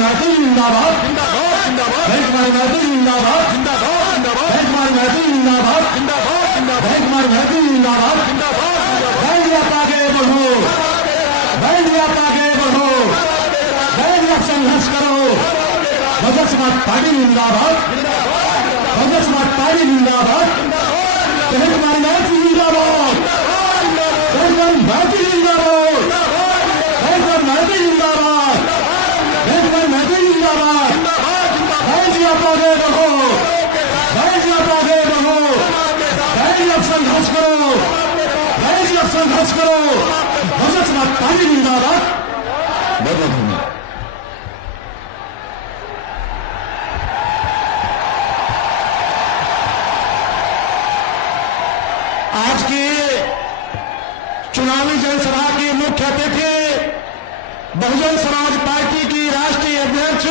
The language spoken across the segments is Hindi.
महतो जिंदाबाद भैंस कुमारी महतो जिंदाबाद भैंस कुमारी महतो जिंदाबाद भैंस कुमारी महतो जिंदाबाद भैंस आप आगे बढ़ो भैंस आप आगे बढ़ो भैंस आप संघर्ष करो बहुजन समाज पार्टी जिंदाबाद बहुजन समाज पार्टी जिंदाबाद भैंस कुमारी महतो जिंदाबाद भैंस कुमारी महतो जिंदाबाद भैंस कुमारी महतो जिंदाबाद भैंस कुमारी महतो जिंदाबाद भैंस आप आगे बढ़ो भैंस आप आगे बढ़ो भैंस आप संघर्ष करो भैंस आप संघर्ष करो बहुजन समाज पार्टी जिंदाबाद। बहुत बहुत धन्यवाद। आज की चुनावी जनसभा की मुख्य अतिथि बहुजन समाज पार्टी की राष्ट्रीय अध्यक्ष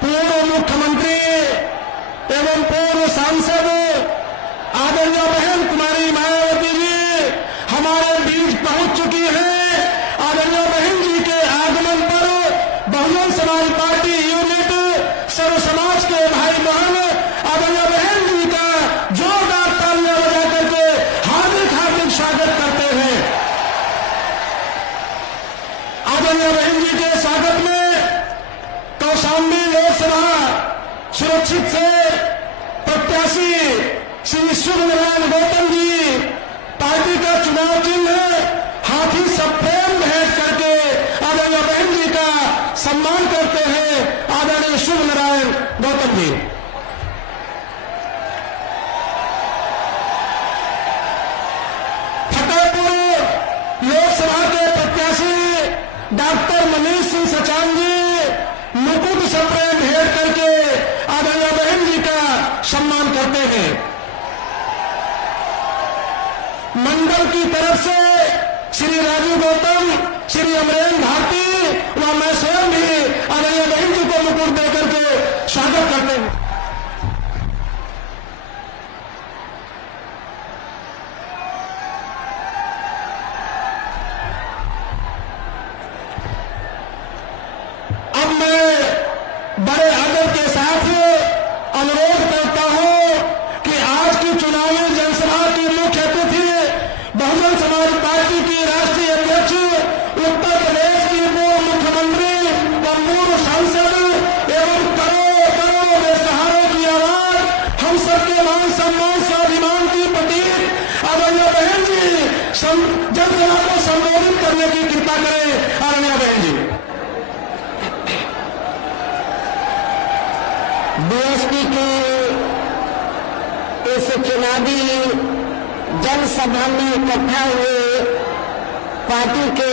पूर्व मुख्यमंत्री एवं पूर्व सांसद आदरणीय बहन कुमारी मायावती जी हमारे बीच पहुंच चुकी हैं। आदरणीय बहन जी के आगमन पर बहुजन समाज पार्टी यूनिट सर्व समाज के भाई बहन आदरणीय बहन जी का जोरदार तालियां बजा करके हार्दिक हार्दिक स्वागत करते हैं। आदरणीय बहन जी के स्वागत में कौशाम्बी लोकसभा सुरक्षित से प्रत्याशी श्री शुभ नारायण गौतम जी पार्टी का चुनाव चिन्ह हाथी सप्रेम भेंट करके आदरणीय बहन जी का सम्मान करते हैं। आदरणीय शुभ नारायण गौतम जी। फतेहपुर लोकसभा के प्रत्याशी डॉक्टर मनीष सिंह सचान जी मुकुट सप्रेम भेंट करके आदरणीय बहन जी का सम्मान करते हैं। मंडल की तरफ से श्री राजू गौतम श्री अमरेन भारती व मैं स्वयं भी आदरणीय बहन जी को मुकुट देकर के स्वागत करते हैं। अब मैं बड़े आदर के साथ अनुरोध करता हूं कि आज की चुनावी जनसभा की मुख्य अतिथि बहुजन समाज पार्टी की राष्ट्रीय अध्यक्ष उत्तर प्रदेश की पूर्व मुख्यमंत्री व पूर्व सांसद एवं करोड़ों बेसहारों की आवाज हम सबके मान सम्मान स्वाभिमान की प्रतीक आदरणीय बहन जी जनसभा को संबोधित करने की कृपा करें। आदरणीय बहन जी। बीएसपी की इस चुनावी जनसभा में इकट्ठा हुए पार्टी के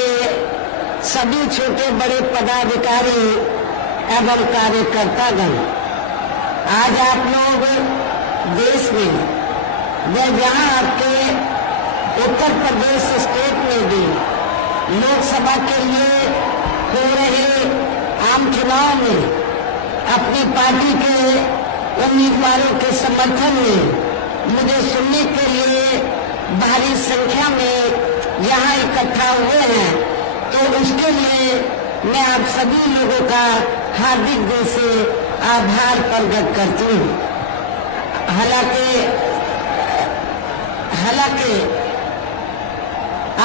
सभी छोटे बड़े पदाधिकारी एवं कार्यकर्तागण, आज आप लोग देश में व यहाँ आपके उत्तर प्रदेश स्टेट में भी लोकसभा के लिए हो रहे आम चुनाव में अपनी पार्टी के उम्मीदवारों के समर्थन में मुझे सुनने के लिए भारी संख्या में यहाँ इकट्ठा हुए हैं, तो उसके लिए मैं आप सभी लोगों का हार्दिक दिल से आभार प्रकट करती हूँ। हालांकि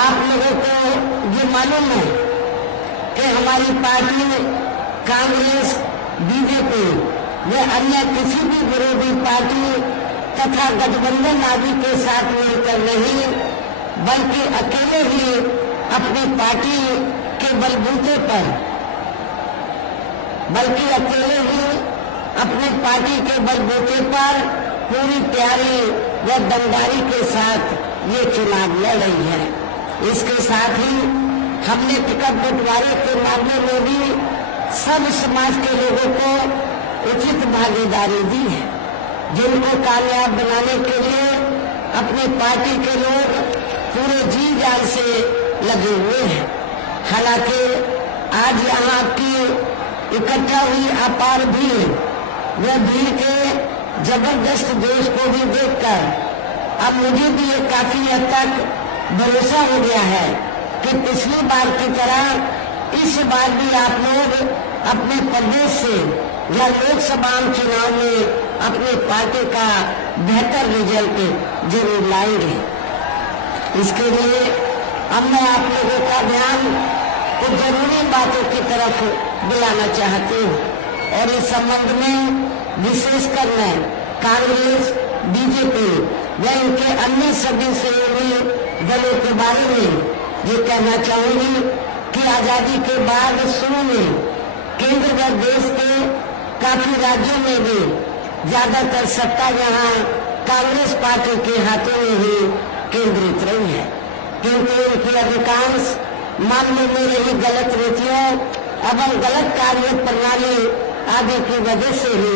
आप लोगों को ये मालूम है कि हमारी पार्टी कांग्रेस बीजेपी व अन्य किसी भी विरोधी पार्टी तथा गठबंधन आदि के साथ मिलकर नहीं, बल्कि अकेले ही अपनी पार्टी के बलबूते पर पूरी तैयारी व दमदारी के साथ ये चुनाव लड़ रही है। इसके साथ ही हमने टिकट बंटवारे के मामले में भी सब समाज के लोगों को उचित भागीदारी दी है, जिनको कामयाब बनाने के लिए अपनी पार्टी के लोग पूरे जी जान से लगे हुए हैं। हालांकि आज यहाँ आपकी इकट्ठा हुई अपार भीड़ व भीड़ के जबरदस्त जोश को भी देखकर अब मुझे भी ये काफी हद तक भरोसा हो गया है कि पिछली बार की तरह इस बार भी आप लोग अपने प्रदेश से या लोकसभा चुनाव में अपनी पार्टी का बेहतर रिजल्ट जरूर लाएंगे। इसके लिए अब मैं आप लोगों का ध्यान कुछ जरूरी बातों की तरफ दिलाना चाहती हूँ और इस संबंध में विशेषकर मैं कांग्रेस, बीजेपी व इनके अन्य सभी सहयोगी दलों के बारे में ये कहना चाहूंगी कि आजादी के बाद शुरू में केंद्र व देश के काफी राज्यों में भी ज्यादातर सत्ता यहाँ कांग्रेस पार्टी के हाथों में ही केंद्रित रही है, क्योंकि उनकी अधिकांश मामलों में रही गलत नीतियों एवं गलत कार्य प्रणाली आदि की वजह से ही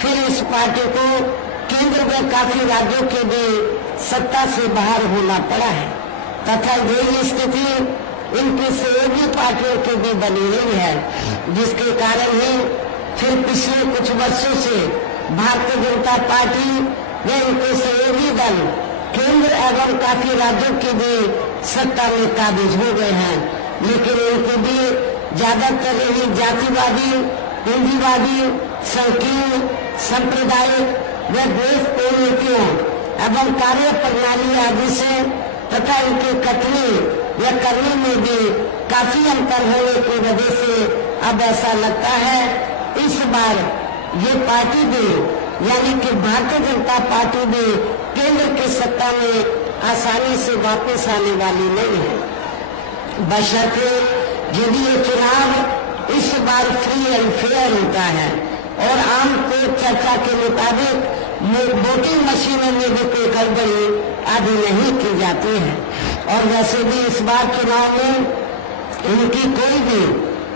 फिर इस पार्टी को केंद्र में काफी राज्यों के भी सत्ता से बाहर होना पड़ा है तथा यही स्थिति इनकी सहयोगी पार्टियों की भी बनी रही है, जिसके कारण ही फिर पिछले कुछ वर्षों से भारतीय जनता पार्टी व इनके सहयोगी दल केंद्र एवं काफी राज्यों की भी सत्ता में काबिज हो गए हैं, लेकिन इनकी भी ज्यादातर यही जातिवादी, पूंजीवादी, संकीर्ण, सांप्रदायिक व द्वेषपूर्ण नीतियों एवं कार्य प्रणाली आदि से तथा इनकी कथनी या करने में भी काफी अंतर होने की वजह से अब ऐसा लगता है इस बार ये पार्टी भी यानी कि भारतीय जनता पार्टी भी केंद्र की सत्ता में आसानी से वापस आने वाली नहीं है, बशर्ते यदि ये चुनाव इस बार फ्री एंड फेयर होता है और आमतौर चर्चा के मुताबिक वोटिंग मशीनों में भी कोई गड़बड़ी आदि नहीं की जाती है। और वैसे भी इस बार चुनाव में इनकी कोई भी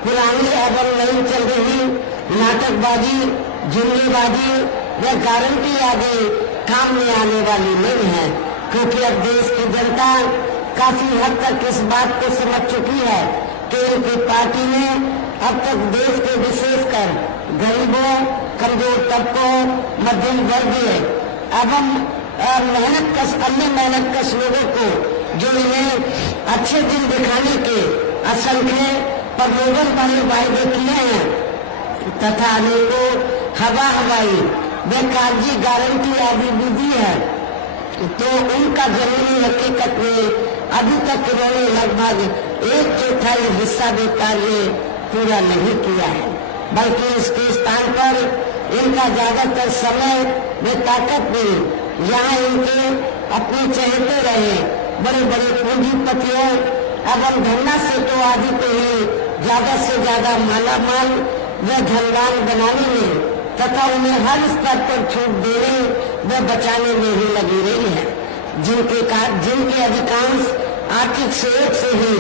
पुरानी एवं नहीं चल रही नाटकबाजी, जुमलेबाजी या गारंटी आदि काम में आने वाली नहीं है, क्योंकि अब देश की जनता काफी हद तक इस बात को समझ चुकी है कि इनकी पार्टी ने अब तक देश के विशेषकर गरीबों, कमजोर तबकों, मध्यम वर्गीय एवं अन्य मेहनतकश लोगों को जो इन्हें अच्छे दिन दिखाने के असंख्य प्रलोभन वाले वायदे किए हैं तथा अनेकों हवाई बेकाजी गारंटी आदि भी दी है, तो उनका जमीनी हकीकत में अभी तक इन्होंने लगभग 1/4 हिस्सा भी कार्य पूरा नहीं किया है, बल्कि इसके स्थान पर इनका ज्यादातर समय व ताकत भी यहाँ इनके अपने चहेते रहे बड़े बड़े पूंजीपतियों एवं धन्ना सेठों आदि को ही ज्यादा से ज्यादा मालामाल व धनवान बनाने में तथा उन्हें हर स्तर पर छूट देने व बचाने में ही लगी रही है, जिनके अधिकांश आर्थिक सहयोग से ही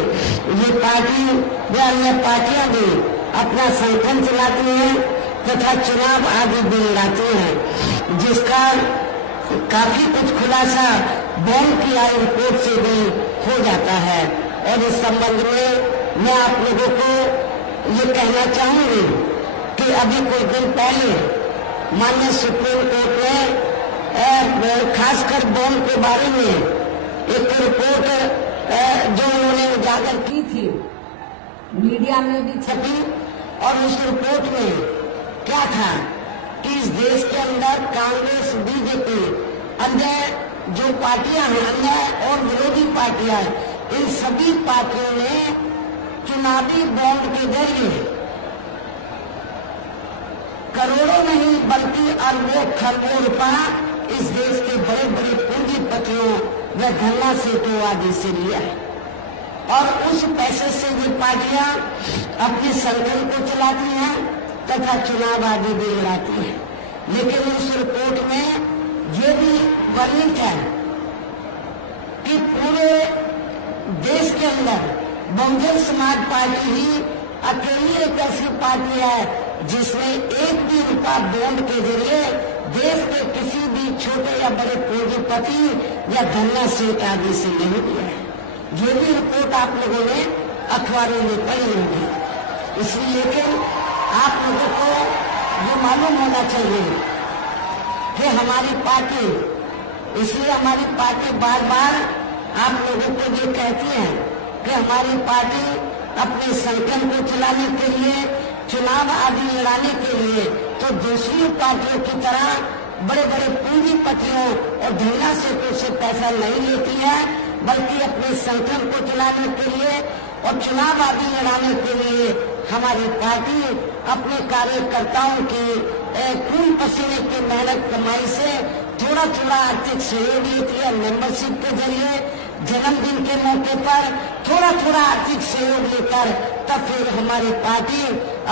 ये पार्टी व अन्य पार्टियां भी अपना संगठन चलाती हैं तथा चुनाव आदि भी लड़ाती हैं, जिसका काफी कुछ खुलासा बैंक की आई रिपोर्ट से भी हो जाता है। और इस संबंध में मैं आप लोगों को ये कहना चाहूंगी कि अभी कुछ दिन पहले माननीय सुप्रीम कोर्ट ने खासकर बॉन्ड के बारे में एक रिपोर्ट जो उन्होंने उजागर की थी, मीडिया में भी छपी, और उस रिपोर्ट में क्या था कि इस देश के अंदर कांग्रेस, बीजेपी, अन्य जो पार्टियां हैं, अन्य और विरोधी पार्टियां, इन सभी पार्टियों ने चुनावी बॉन्ड के जरिए करोड़ों नहीं बल्कि अरबों खरबों रुपया इस देश के बड़े बड़े पूंजीपतियों व धन्ना सेठों आदि से लिया है, और उस पैसे से ये पार्टियां अपने संगठन को चलाती हैं तथा चुनाव आदि भी लड़ाती हैं। लेकिन उस रिपोर्ट में ये भी वर्णित है कि पूरे देश के अंदर बहुजन समाज पार्टी ही अकेली एक ऐसी पार्टी है जिसने एक भी रुपया बॉन्ड के जरिए देश के किसी भी छोटे या बड़े पूंजीपति या धन्ना सेठ आदि से नहीं किया है। ये भी रिपोर्ट आप लोगों ने अखबारों में पढ़ी होगी। इसलिए लेकिन आप लोगों को ये मालूम होना चाहिए कि हमारी पार्टी, इसलिए हमारी पार्टी बार बार आप लोगों को ये कहती है कि हमारी पार्टी अपने संगठन को चलाने के लिए, चुनाव आदि लड़ाने के लिए तो दूसरी पार्टियों की तरह बड़े बड़े पूंजीपतियों और धन्ना सेठों से पैसा नहीं लेती है, बल्कि अपने संगठन को चलाने के लिए और चुनाव आदि लड़ाने के लिए हमारी पार्टी अपने कार्यकर्ताओं की खून पसीने की मेहनत कमाई से थोड़ा थोड़ा आर्थिक सहयोग लेती है। मेंबरशिप के जरिए जन्मदिन के मौके पर थोड़ा थोड़ा आर्थिक सहयोग लेकर तब फिर हमारी पार्टी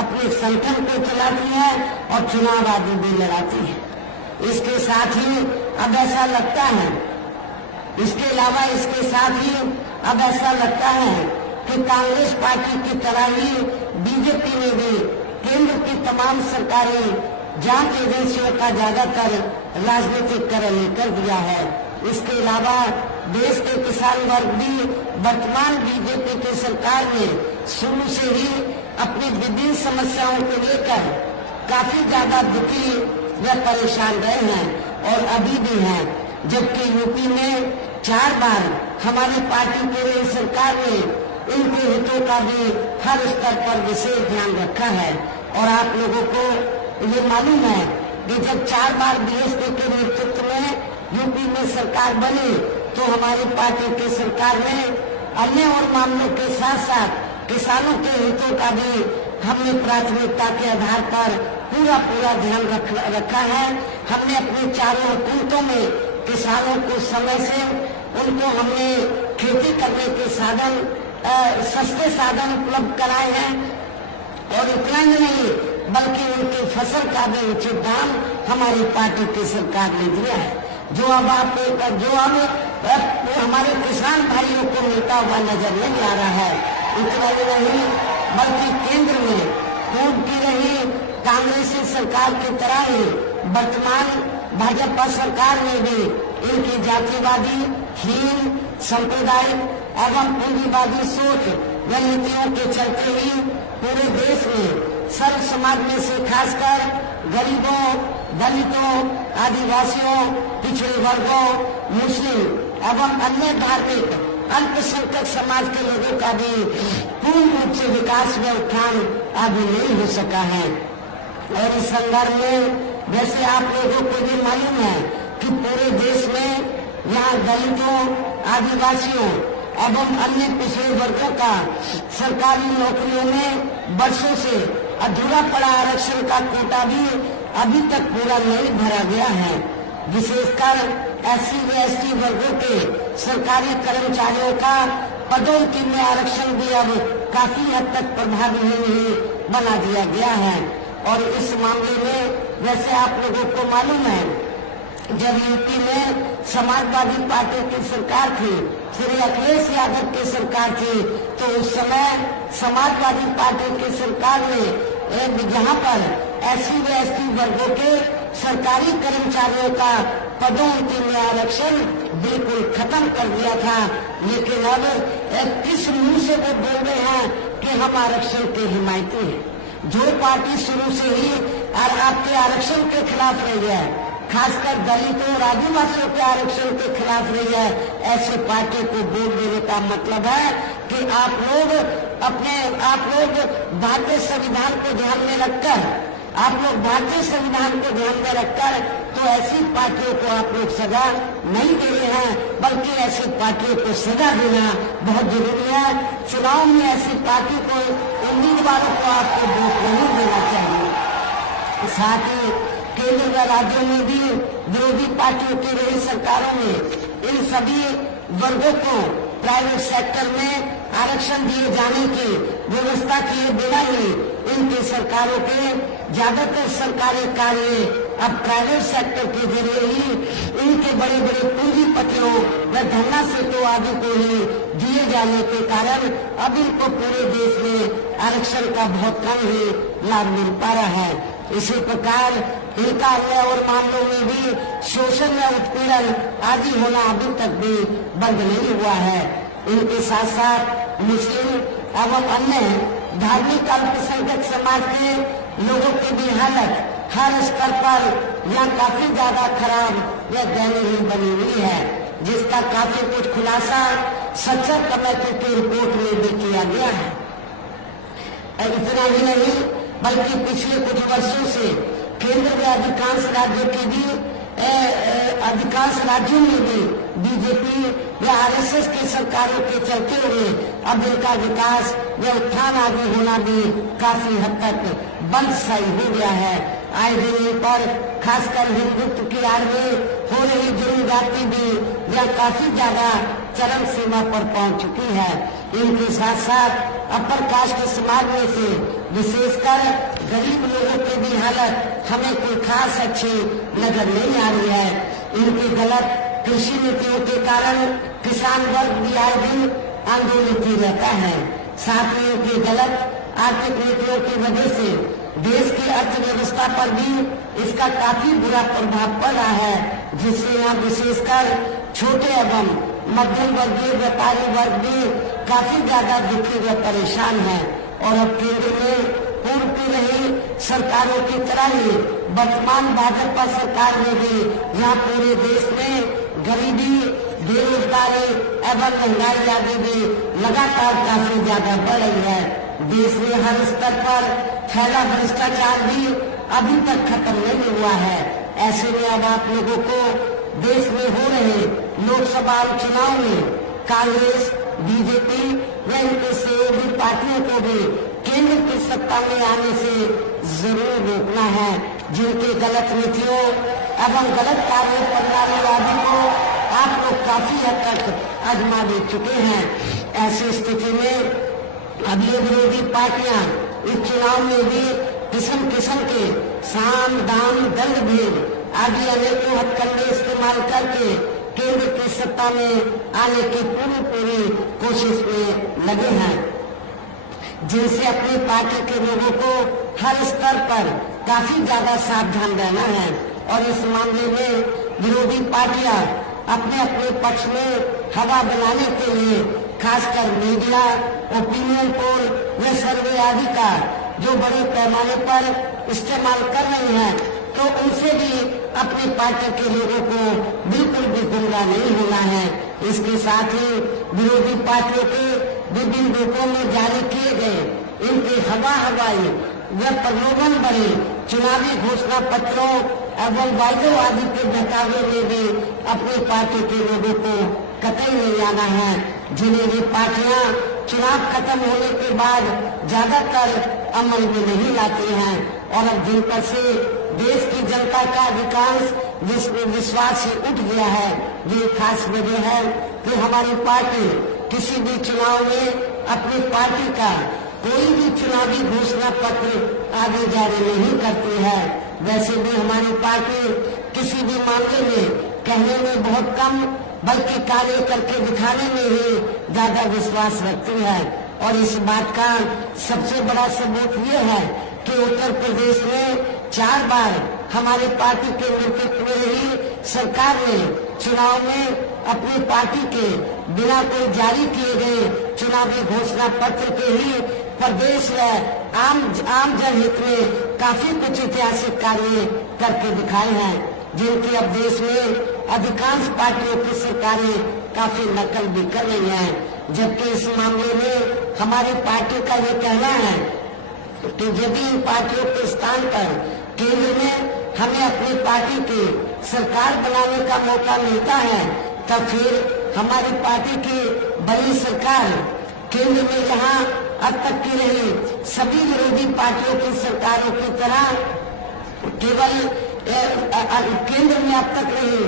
अपने संगठन को चलाती है और चुनाव आदि भी लड़ाती है। इसके साथ ही अब ऐसा लगता है, इसके अलावा इसके साथ ही अब ऐसा लगता है कि कांग्रेस पार्टी की तरह ही बीजेपी ने भी केंद्र की तमाम सरकारी जांच एजेंसियों का ज्यादातर राजनीतिकरण कर दिया है। इसके अलावा देश के किसान वर्ग भी वर्तमान बीजेपी की सरकार में शुरू से ही अपनी विभिन्न समस्याओं को लेकर काफी ज्यादा दुखी व परेशान रहे हैं और अभी भी हैं। जबकि यूपी में 4 बार हमारी पार्टी की रही सरकार ने इनके हितों का भी हर स्तर पर विशेष ध्यान रखा है। और आप लोगों को ये मालूम है कि जब 4 बार बीएसपी के नेतृत्व में यूपी में सरकार बनी तो हमारी पार्टी की सरकार ने अन्य और मामलों के साथ साथ किसानों के हितों का भी हमने प्राथमिकता के आधार पर पूरा ध्यान रखा है। हमने अपनी चारों हुकूमतों में किसानों को समय से उनको हमने खेती करने के साधन, सस्ते साधन उपलब्ध कराए हैं और इतना ही नहीं बल्कि उनकी फसल का भी उचित दाम हमारी पार्टी की सरकार ने दिया है, जो अब हमारे किसान भाइयों को मिलता हुआ नजर नहीं आ रहा है। इतना ही नहीं बल्कि केंद्र में पूर्व की रही कांग्रेसी सरकार की तरह ही वर्तमान भाजपा सरकार में भी इनकी जातिवादी, हीन, सांप्रदायिक एवं पूंजीवादी सोच व नीतियों के चलते ही पूरे देश में सर्व समाज में से खासकर गरीबों, दलितों, आदिवासियों, पिछड़े वर्गों, मुस्लिम एवं अन्य धार्मिक अल्पसंख्यक समाज के लोगों का भी पूर्ण रूप से विकास व उत्थान अभी नहीं हो सका है। और इस संदर्भ में वैसे आप लोगों को भी मालूम है कि पूरे देश में यहाँ दलितों, आदिवासियों एवं अन्य पिछड़े वर्गों का सरकारी नौकरियों में वर्षों से अधूरा पड़ा आरक्षण का कोटा भी अभी तक पूरा नहीं भरा गया है। विशेषकर SC व ST वर्गों के सरकारी कर्मचारियों का पदोन्नति में आरक्षण भी अब काफी हद तक प्रभावी नहीं बना दिया गया है। और इस मामले में वैसे आप लोगों को मालूम है जब यूपी में समाजवादी पार्टी की सरकार थी, श्री अखिलेश यादव की सरकार थी, तो उस समय समाजवादी पार्टी की सरकार ने जहाँ पर SC व ST वर्गों के सरकारी कर्मचारियों का पदोन्नति में आरक्षण बिल्कुल खत्म कर दिया था। लेकिन अब किस मुंह से वो बोल रहे हैं कि हम आरक्षण के हिमायती हैं। जो पार्टी शुरू से ही आपके आरक्षण के खिलाफ रही है, खासकर दलितों और आदिवासियों के आरक्षण के खिलाफ रही है, ऐसे पार्टी को वोट देने का मतलब है कि आप लोग भारतीय संविधान को ध्यान में रखकर तो ऐसी पार्टियों को आप लोग सजा नहीं दे रहे हैं, बल्कि ऐसी पार्टियों को सजा देना बहुत जरूरी है। चुनाव में ऐसी पार्टी को, उम्मीदवारों को आपको वोट नहीं देना चाहिए। साथ ही केंद्र व राज्यों में भी विरोधी पार्टियों की रही सरकारों में इन सभी वर्गों को प्राइवेट सेक्टर में आरक्षण दिए जाने की व्यवस्था किए बिना ही इनकी सरकारों के ज्यादातर सरकारी कार्य अब प्राइवेट सेक्टर के जरिए ही इनके बड़े बड़े पूंजीपतियों व धन्ना सेठों आदि को ही दिए जाने के कारण अब इनको पूरे देश में आरक्षण का बहुत कम ही लाभ मिल पा रहा है। इसी प्रकार इनका अन्य और मामलों में भी शोषण व उत्पीड़न आदि होना अभी तक भी बंद नहीं हुआ है। इनके साथ साथ मुस्लिम एवं अन्य धार्मिक अल्पसंख्यक समाज के लोगों की भी हालत हर स्तर पर यहाँ काफी ज्यादा खराब या दयनीय बनी हुई है, जिसका काफी कुछ खुलासा सच्चर कमेटी की रिपोर्ट में भी किया गया है। इतना ही नहीं बल्कि पिछले कुछ वर्षों से केंद्र में अधिकांश राज्यों में भी बीजेपी या आरएसएस की सरकारों के चलते हुए अब इनका विकास या उत्थान आगे होना भी काफी हद तक बंद सा हो गया है। आए दिन पर खासकर हिंदुत्व की आड़ में हो रही जुर्मजाती भी यह काफी ज्यादा चरम सीमा पर पहुंच चुकी है। इनके साथ साथ अपर कास्ट समाज में से विशेषकर गरीब लोगों की भी हालत हमें कोई खास अच्छी नजर नहीं आ रही है। इनकी गलत कृषि नीतियों के कारण किसान वर्ग भी आए दिन आंदोलित रहता है। साथ ही इनकी गलत आर्थिक नीतियों की वजह से देश की अर्थव्यवस्था पर भी इसका काफी बुरा प्रभाव पड़ रहा है, जिससे यहाँ विशेषकर छोटे एवं मध्यम वर्गीय व्यापारी वर्ग भी काफी ज्यादा दुखी व परेशान है। और अब केंद्र में पूर्व की रही सरकारों की तरह ही वर्तमान भाजपा सरकार में भी यहाँ पूरे देश में गरीबी, बेरोजगारी एवं महंगाई आदि भी लगातार काफी ज्यादा बढ़ रही है। देश में हर स्तर पर फैला भ्रष्टाचार भी अभी तक खत्म नहीं हुआ है। ऐसे में अब आप लोगों को देश में हो रहे लोकसभा चुनाव में कांग्रेस, बीजेपी व इनके सहयोगी पार्टियों को भी केंद्र की सत्ता में आने से जरूर रोकना है। जिनके गलत नीतियों एवं गलत कार्य प्रणाली आदि को आप लोग काफी हद तक आजमा दे चुके हैं। ऐसी स्थिति में अब ये विरोधी पार्टियां इस चुनाव में भी किस्म किस्म के साम, दाम, दंड भेद आदि अनेकों हथकंडे इस्तेमाल करके केंद्र की सत्ता में आने की पूरी कोशिश में लगे हैं, जिनसे अपनी पार्टी के लोगों को हर स्तर पर काफी ज्यादा सावधान रहना है। और इस मामले में विरोधी पार्टियां अपने अपने पक्ष में हवा बनाने के लिए खासकर मीडिया, ओपिनियन पोल व सर्वे आदि का जो बड़े पैमाने पर इस्तेमाल कर रही हैं, तो उनसे भी अपनी पार्टी के लोगों को बिल्कुल भी गुमराह नहीं होना है। इसके साथ ही विरोधी पार्टियों के विभिन्न रूपों में जारी किए गए इनके हवाई व प्रलोभन भरे चुनावी घोषणा पत्रों एवं वायदों आदि के बहकावे में भी अपनी पार्टी के लोगों को कतई नहीं आना है, जिन्हें ये पार्टियां चुनाव खत्म होने के बाद ज्यादातर अमल में नहीं लाती हैं। और अब जिन पर से देश की जनता का अधिकांश विश्वास ही उठ गया है, ये खास वजह है कि हमारी पार्टी किसी भी चुनाव में अपनी पार्टी का कोई भी चुनावी घोषणा पत्र आगे जारी नहीं करती है। वैसे भी हमारी पार्टी किसी भी मामले में कहने में बहुत कम बल्कि कार्य करके दिखाने में ही ज्यादा विश्वास रखती है। और इस बात का सबसे बड़ा सबूत ये है कि उत्तर प्रदेश में 4 बार हमारी पार्टी के नेतृत्व में रही सरकार ने चुनाव में अपनी पार्टी के बिना कोई जारी किए गए चुनावी घोषणा पत्र के ही प्रदेश व आम जनहित में काफी कुछ ऐतिहासिक कार्य करके दिखाए हैं, जिनकी अब देश में अधिकांश पार्टियों की सरकारें काफी नकल भी कर रही हैं। जबकि इस मामले में हमारी पार्टी का ये कहना है कि यदि इन पार्टियों के स्थान पर केंद्र में हमें अपनी पार्टी की सरकार बनाने का मौका मिलता है, तब फिर हमारी पार्टी की बड़ी सरकार केंद्र में जहां अब तक की रही सभी विरोधी पार्टियों की सरकारों की तरह केवल केंद्र में अब तक रही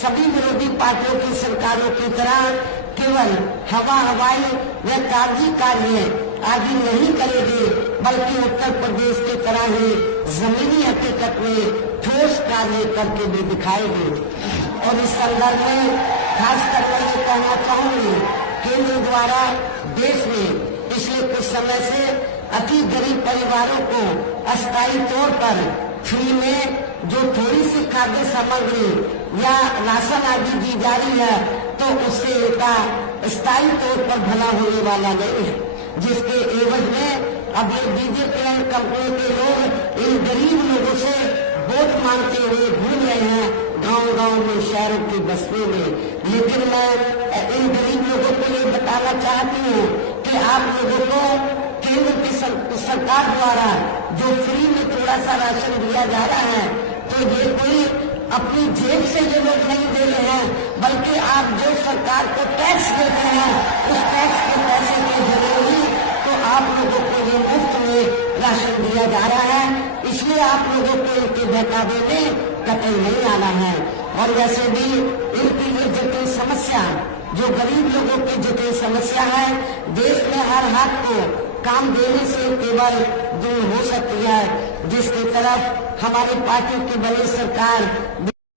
सभी विरोधी पार्टियों की सरकारों की तरह केवल हवाई व कागजी कार्य आदि नहीं करेगी, बल्कि उत्तर प्रदेश की तरह ही जमीनी हकीकत में ठोस कार्य करके भी दिखाएगी। और इस संदर्भ में खासकर मैं ये कहना चाहूंगी, केंद्र द्वारा देश में पिछले कुछ समय से अति गरीब परिवारों को अस्थायी तौर पर फ्री में जो थोड़ी सी खाद्य सामग्री या राशन आदि दी जा रही है, तो उससे इनका स्थायी तौर पर भला होने वाला नहीं है, जिसके एवज में अब ये बीजेपी कंपनी के लोग इन गरीब लोगों से वोट मांगते हुए घूम रहे हैं गांव-गांव में, शहरों की बस्तियों में। लेकिन मैं इन गरीब लोगों को ये बताना चाहती हूँ कि आप लोगों को केंद्र की सरकार द्वारा जो फ्री में थोड़ा सा राशन दिया जा रहा है, तो ये कोई अपनी जेब से ये लोग नहीं दे रहे हैं, बल्कि आप जो सरकार को टैक्स देते हैं उस टैक्स के पैसे के जरिए ही तो आप लोगों को ये मुफ्त में राशन दिया जा रहा है। इसलिए आप लोगों को इनके बहकावे में कतई नहीं आना है। और वैसे भी इनकी ये जटिल समस्या, जो गरीब लोगों की जटिल समस्या है, देश में हर हाथ को काम देने से केवल दूर हो सकती है, जिसकी तरफ हमारी पार्टी की बनी सरकार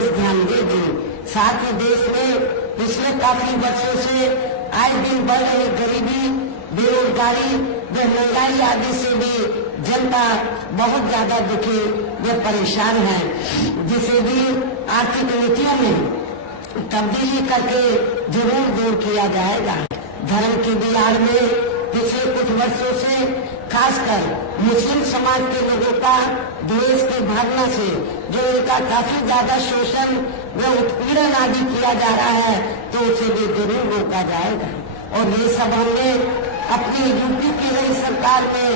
ध्यान देगी। साथ ही देश में पिछले काफी वर्षों से आए दिन बढ़ रही गरीबी, बेरोजगारी व महंगाई आदि से भी जनता बहुत ज्यादा दुखी व परेशान है, जिसे भी आर्थिक नीतियों में तब्दीली करके जरूर दूर किया जाएगा। धर्म की बिहार में पिछले कुछ वर्षों से खासकर मुस्लिम समाज के लोगों का देश की भावना से जो इनका काफी ज्यादा शोषण व उत्पीड़न आदि किया जा रहा है, तो उसे भी जरूर रोका जाएगा। और ये सब हमने अपनी यूपी की नई सरकार में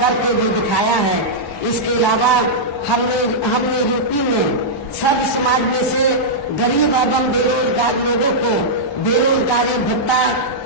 करके भी दिखाया है। इसके अलावा हमने यूपी में सब समाज में से गरीब एवं बेरोजगार लोगों को बेरोजगारी भत्ता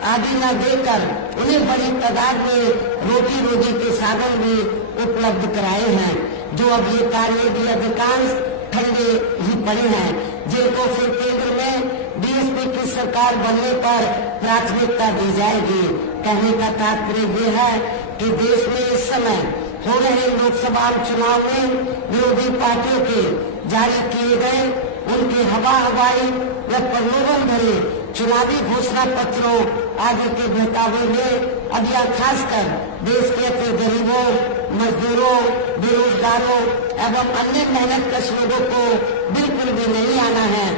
आदि न देकर उन्हें बड़ी तादाद में रोटी रोजी के साधन भी उपलब्ध कराए हैं, जो अब ये कार्य भी अधिकांश ठंडे ही पड़े हैं, जिनको फिर केंद्र में बीएसपी की सरकार बनने पर प्राथमिकता दी जाएगी। कहने का तात्पर्य ये है कि देश में इस समय हो रहे लोकसभा चुनाव में विरोधी पार्टियों के जारी किए गए उनके हवाई व प्रलोभन भरे चुनावी घोषणा पत्रों आदि के बहकावे में अब यह खासकर देश के अपने गरीबों, मजदूरों, बेरोजगारों एवं अन्य मेहनतकश लोगों को बिल्कुल भी नहीं आना है।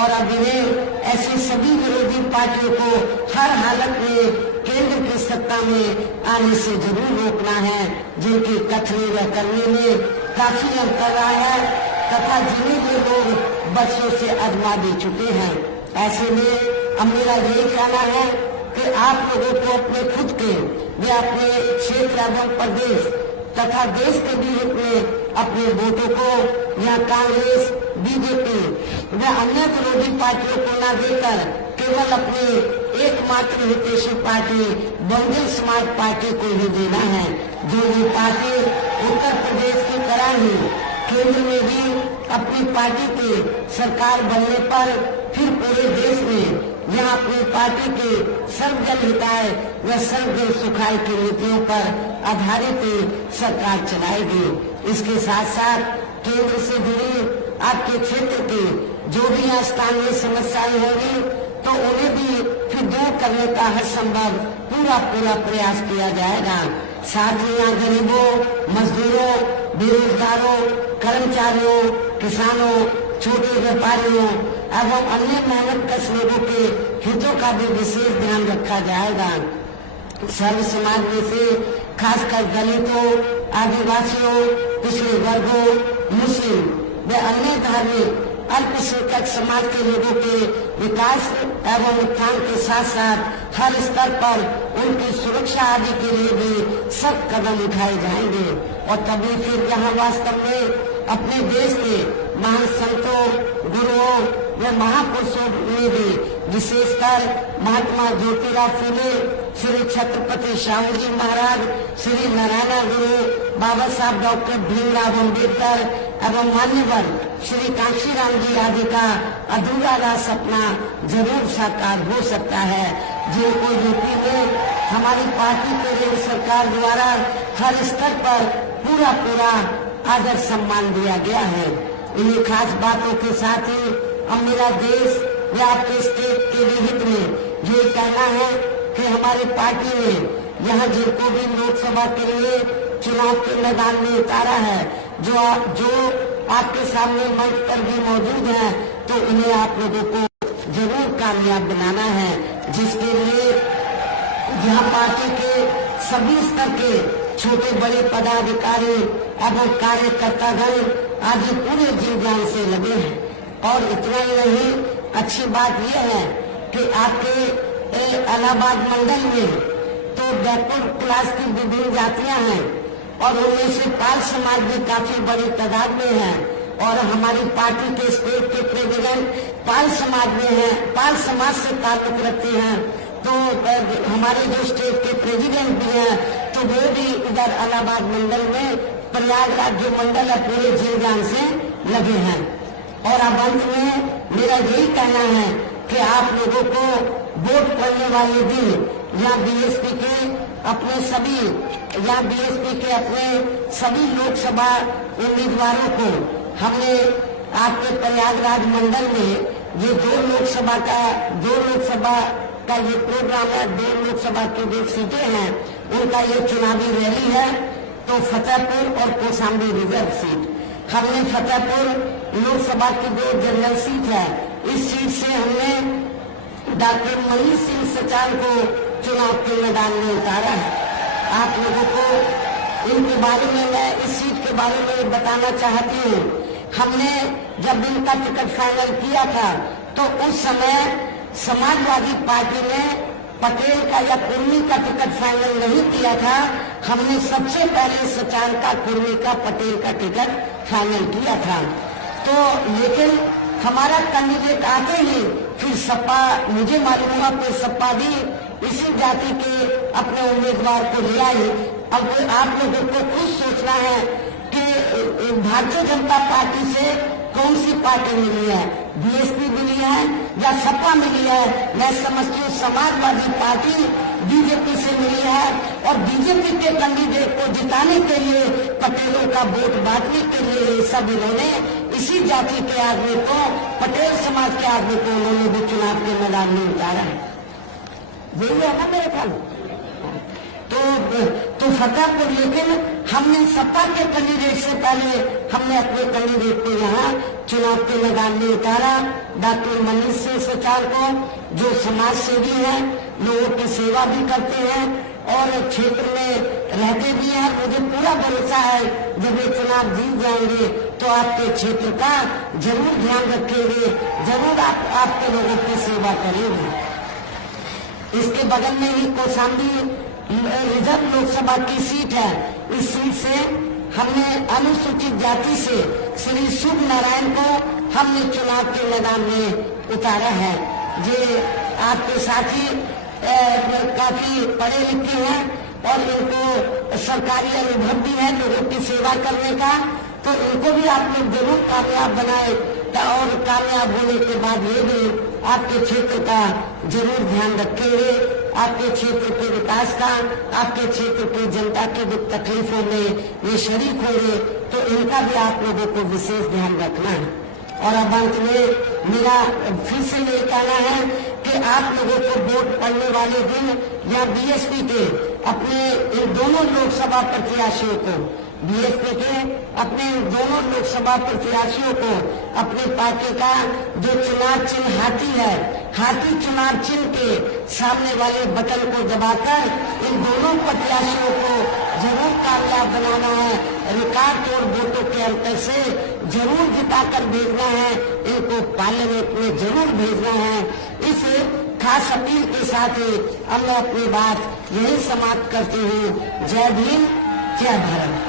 और अब इन्हें ऐसी सभी विरोधी पार्टियों को हर हालत में केंद्र की सत्ता में आने से जरूर रोकना है, जिनकी कथनी व करने में काफी अंतर रहा है तथा जिन्हें ये लोग बरसों से आजमा भी चुके हैं। ऐसे में अब मेरा यही कहना है कि आप लोगों को अपने खुद के व अपने क्षेत्र एवं प्रदेश तथा देश के भी हित में अपने वोटों को या कांग्रेस, बीजेपी व अन्य विरोधी पार्टियों को न देकर केवल अपनी एकमात्र हितैषी पार्टी बहुजन समाज पार्टी को ही देना है, जो ये पार्टी उत्तर प्रदेश की तरह ही केंद्र में भी अपनी पार्टी की सरकार बनने पर फिर पूरे देश में यहाँ अपनी पार्टी के सर्वजन हिताय व सर्वजन सुखाय की नीतियों पर आधारित सरकार चलाएगी। इसके साथ साथ केंद्र से जुड़ी आपके क्षेत्र की जो भी स्थानीय समस्याएं होंगी तो उन्हें भी फिर दूर करने का हर संभव पूरा प्रयास किया जाएगा। साथ ही यहाँ गरीबों, मजदूरों, बेरोजगारों, कर्मचारियों, किसानों, छोटे व्यापारियों एवं अन्य मेहनतकश लोगों के हितों का भी विशेष ध्यान रखा जाएगा। सर्व समाज में से खासकर दलितों, आदिवासियों, पिछड़े वर्गों, मुस्लिम व अन्य धार्मिक अल्पसंख्यक समाज के लोगों के विकास एवं उत्थान के साथ साथ हर स्तर पर उनकी सुरक्षा आदि के लिए भी सख्त कदम उठाए जाएंगे। और तभी फिर यहाँ वास्तव में अपने देश के महान संतों, गुरुओं व महापुरुषों में भी विशेषकर महात्मा ज्योतिराव फूले, श्री छत्रपति शाहू जी महाराज, श्री नारायण गुरु, बाबा साहब डॉक्टर भीमराव अम्बेडकर एवं मान्यवर श्री कांशीराम जी आदि का अधूरा रहा सपना जरूर साकार हो सकता है, जिनको यूपी में हमारी पार्टी के रेल सरकार द्वारा हर स्तर पर पूरा आदर सम्मान दिया गया है। इन्हीं खास बातों के साथ ही अब मेरा देश या आपके स्टेट के भी हित में ये कहना है कि हमारी पार्टी ने यहाँ जिनको भी लोकसभा के लिए चुनाव के मैदान में उतारा है, जो आपके सामने मंच पर भी मौजूद है, तो उन्हें आप लोगों को जरूर कामयाब बनाना है, जिसके लिए यहाँ पार्टी के सभी स्तर के छोटे बड़े पदाधिकारी एवं कार्यकर्तागण आदि पूरे जीव जान से लगे हैं। और इतना ही नहीं, अच्छी बात यह है कि आपके इलाहाबाद मंडल में तो बैकवर्ड क्लास की विभिन्न जातियां हैं और उनमें से पाल समाज भी काफी बड़ी तादाद में है और हमारी पार्टी के स्टेट के प्रेसिडेंट पाल समाज में है, पाल समाज से ताल्लुक रखते हैं। तो हमारे जो स्टेट के प्रेसिडेंट भी हैं तो वो भी इधर इलाहाबाद मंडल में प्रयागराज जो मंडल है पूरे जी जान से लगे हैं। और अब अंत में मेरा यही कहना है कि आप लोगों को वोट पड़ने वाले दिन या बीएसपी के अपने सभी लोकसभा उम्मीदवारों को हमने आपके प्रयागराज मंडल में ये दो लोकसभा का ये प्रोग्राम है, 2 लोकसभा की जो सीटें हैं उनका ये चुनावी रैली है। तो फतेहपुर और कौशाम्बी रिजर्व सीट हमने फतेहपुर लोकसभा की जो जनरल सीट है इस सीट से हमने डॉक्टर मनीष सिंह सचान को चुनाव के मैदान में उतारा है। आप लोगों को इनके बारे में मैं इस सीट के बारे में बताना चाहती हूँ। हमने जब इनका टिकट फाइनल किया था तो उस समय समाजवादी पार्टी ने पटेल का या कुर्मी का टिकट फाइनल नहीं किया था। हमने सबसे पहले सचान का, कुर्मी का, पटेल का टिकट फाइनल किया था। तो लेकिन हमारा कैंडिडेट आते ही फिर सपा, मुझे मालूम हुआ फिर सपा भी इसी जाति के अपने उम्मीदवार को ले आई। अब आप लोगों को खुद सोचना है कि भारतीय जनता पार्टी से कौन सी पार्टी मिली है, बीएसपी मिली है या सपा मिली है। मैं समझती हूँ समाजवादी पार्टी बीजेपी से मिली है और बीजेपी के कैंडिडेट को जिताने के लिए, पटेलों का वोट बांटने के लिए सब इन्होंने इसी जाति के आदमी को, पटेल समाज के आदमी को उन्होंने भी चुनाव के मैदान में उतारा है। यही है ना मेरे ख्याल। तो फतेहपुर, लेकिन हमने सपा के कैंडिडेट से पहले हमने अपने कैंडिडेट को यहाँ चुनाव के मैदान में उतारा, डॉक्टर मनीष सिंह सचान को, जो समाज सेवी हैं, लोगों की सेवा भी करते हैं और क्षेत्र में रहते भी हैं। मुझे पूरा भरोसा है जब ये चुनाव जीत जाएंगे तो आपके क्षेत्र का जरूर ध्यान रखेंगे, जरूर आपके लोगों की सेवा करेंगे। इसके बगल में ही कौशाम्बी रिजर्व लोकसभा की सीट है। इस सीट से हमने अनुसूचित जाति से श्री शुभ नारायण को हमने चुनाव के मैदान में उतारा है। ये आपके साथी काफी पढ़े लिखे हैं और इनको सरकारी अनुभव भी है लोगों की सेवा करने का, तो इनको भी आप लोग जरूर कामयाब बनाए और कामयाब होने के बाद ये भी आपके क्षेत्र का जरूर ध्यान रखेंगे, आपके क्षेत्र के विकास का, आपके क्षेत्र की जनता की तकलीफों में ये शरीक होंगे, तो इनका भी आप लोगों को विशेष ध्यान रखना है। और अब अंत में मेरा फिर से ये कहना है कि आप लोगों को वोट पड़ने वाले दिन या बीएसपी के अपने इन दोनों लोकसभा प्रत्याशियों को, बीएसपी के अपने दोनों लोकसभा प्रत्याशियों को अपनी पार्टी का जो चुनाव चिन्ह हाथी है, हाथी चुनाव चिन्ह के सामने वाले बटन को दबाकर इन दोनों प्रत्याशियों को जरूर कामयाब बनाना है। रिकॉर्ड तोड़ वोटों के अंतर से जरूर जिताकर भेजना है, इनको पार्लियामेंट में जरूर भेजना है। इस खास अपील के साथ ही अब मैं अपनी बात यही समाप्त करती हूँ। जय भीम, जय भारत।